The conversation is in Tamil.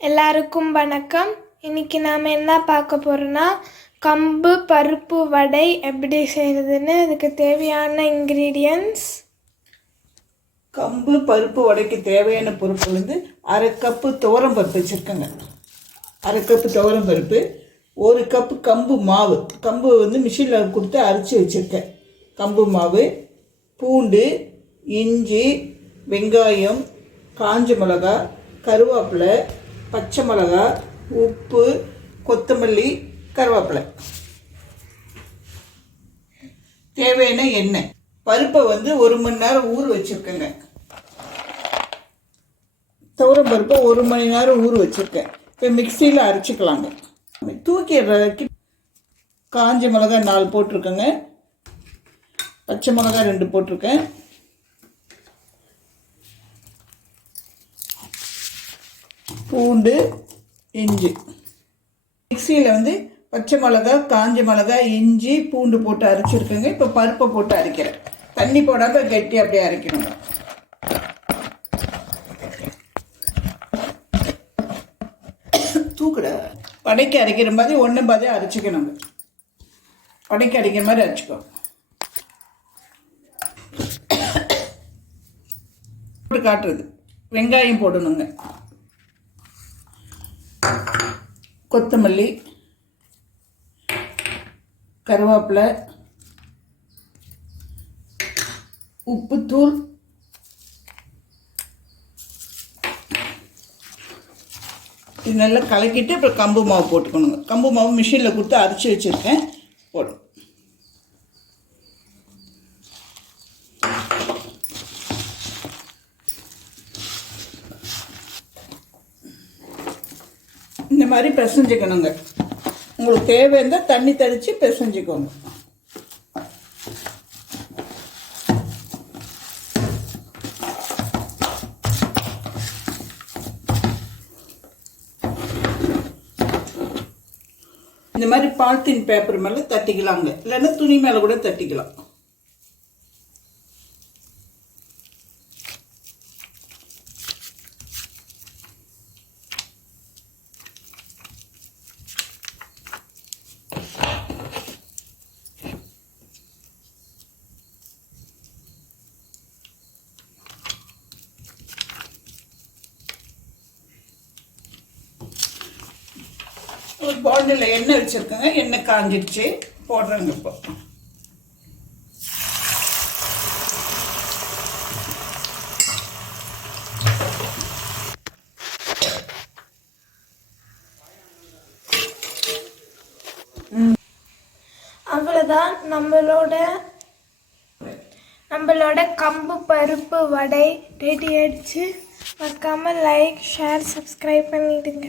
எல்லாருக்கும் வணக்கம். இன்னைக்கு நாம் என்ன பார்க்க போகிறோன்னா கம்பு பருப்பு வடை எப்படி செய்கிறதுன்னு அதுக்கு தேவையான இன்க்ரீடியன்ஸ் கம்பு பருப்பு வடைக்கு தேவையான பொருட்கள் வந்து அரை கப்பு துவரம் பருப்பு வச்சுருக்கேங்க. அரை கப்பு துவரம் பருப்பு ஒரு கப்பு கம்பு மாவு. கம்பு வந்து மிஷினில் கொடுத்து அரைச்சி வச்சுருக்கேன். கம்பு மாவு பூண்டு இஞ்சி வெங்காயம் காஞ்ச மிளகா கருவேப்பிலை பச்சை மிளகா உப்பு கொத்தமல்லி கருவேப்பிலை. தேவையான எண்ணெய். பருப்பை வந்து ஒரு மணி நேரம் ஊற வச்சுருக்கேங்க. துவரம் பருப்பை ஒரு மணி நேரம் ஊற வச்சுருக்கேன். இப்போ மிக்சியில் அரைச்சிக்கலாங்க. தூக்கிடுறதுக்கு காஞ்ச மிளகாய் நாலு போட்டிருக்கேங்க. பச்சை மிளகாய் ரெண்டு போட்டிருக்கேன். பூண்டு இஞ்சி. மிக்சியில் வந்து பச்சை மிளகா காஞ்ச மிளகா இஞ்சி பூண்டு போட்டு அரைச்சிருக்கேங்க. இப்போ பருப்பை போட்டு அரைக்கிறேன். தண்ணி போடாமல் கெட்டி அப்படியே அரைக்கணுங்க தூக்குட. வடைக்கு அரைக்கிற மாதிரி ஒன்று பாதி அரைச்சிக்கணுங்க வடைக்கு அரைக்கிற மாதிரி அரைச்சிக்கோ. போட்டு காட்டுறது. வெங்காயம் போடணுங்க. கொத்தமல்லி கருவேப்பிலை உப்புத்தூள் இது நல்லா கலக்கிட்டு அப்புறம் கம்பு மாவு போட்டுக்கணுங்க. கம்பு மாவு மிஷினில் கொடுத்து அரைச்சி வச்சுருக்கேன். போடும் இந்த மாதிரி பிசைஞ்சுக்கணுங்க. உங்களுக்கு தேவை இருந்தால் தண்ணி தெளித்து பிசைஞ்சுக்கோங்க. இந்த மாதிரி பாலித்தீன் பேப்பர் மேலே தட்டிக்கலாங்க. இல்லைன்னா துணி மேலே கூட தட்டிக்கலாம். ஒரு பாண்டில் எண்ணெய் வச்சுருக்கோங்க. எண்ணெய் காஞ்சிடுச்சு போடுறேங்க இப்போ. அவ்வளோதான் நம்மளோட நம்மளோட கம்பு பருப்பு வடை ரெடி ஆயிடுச்சு. மறக்காமல் லைக் ஷேர் சப்ஸ்கிரைப் பண்ணிவிடுங்க